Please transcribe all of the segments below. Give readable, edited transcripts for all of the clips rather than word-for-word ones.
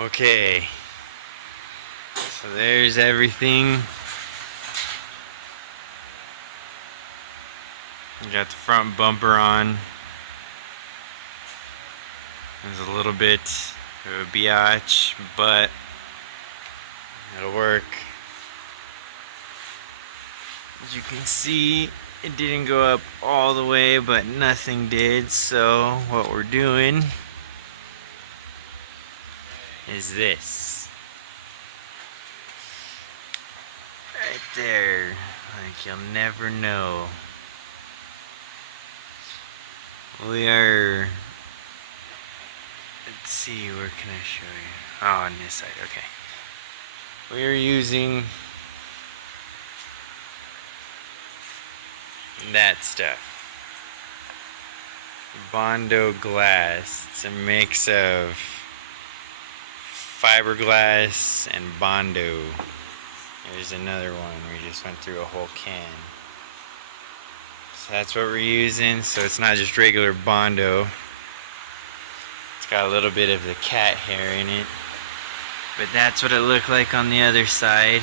Okay, so there's everything. You got the front bumper on. There's a little bit of a biatch, but it'll work. As you can see, it didn't go up all the way, but nothing did. So what we're doing is this. Right there. Like you'll never know. We are... Let's see, where can I show you? Oh, on this side, okay. We are using that stuff. Bondo glass. It's a mix of fiberglass and Bondo. There's another one. We just went through a whole can. So that's what we're using. So it's not just regular Bondo. It's got a little bit of the cat hair in it. But that's what it looked like on the other side.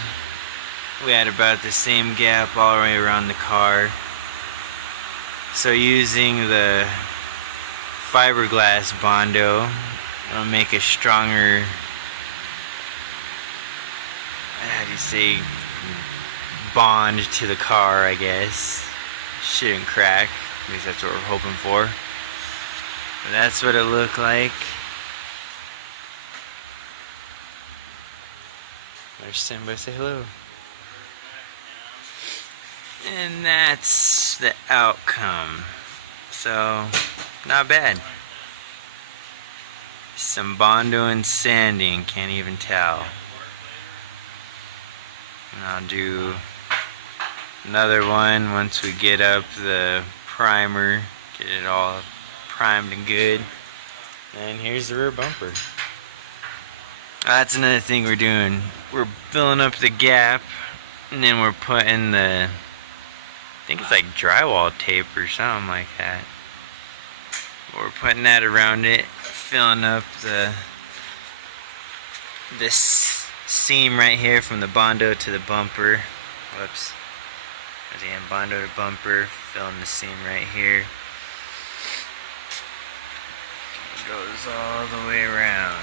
We had about the same gap all the way around the car. So using the fiberglass Bondo, it'll make a stronger, how do you say, bond to the car, I guess. Shouldn't crack, at least that's what we're hoping for. But that's what it looked like. There's Simba, say hello. And that's the outcome. So, not bad. Some Bondo and sanding, can't even tell. And I'll do another one once we get up the primer, get it all primed and good. And here's the rear bumper. That's another thing we're doing. We're filling up the gap, and then we're putting the, I think it's like drywall tape or something like that. We're putting that around it, filling up this seam right here from the Bondo to the bumper. Whoops. Again, Bondo to bumper, filling the seam right here. It goes all the way around.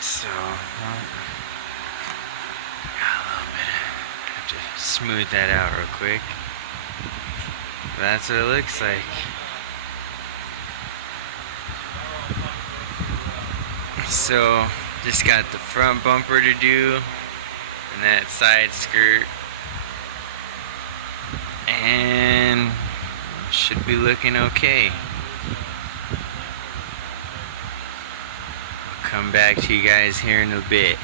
So, got a little bit of, have to smooth that out real quick. But that's what it looks like. So, just got the front bumper to do, and that side skirt, and should be looking okay. Come back to you guys here in a bit.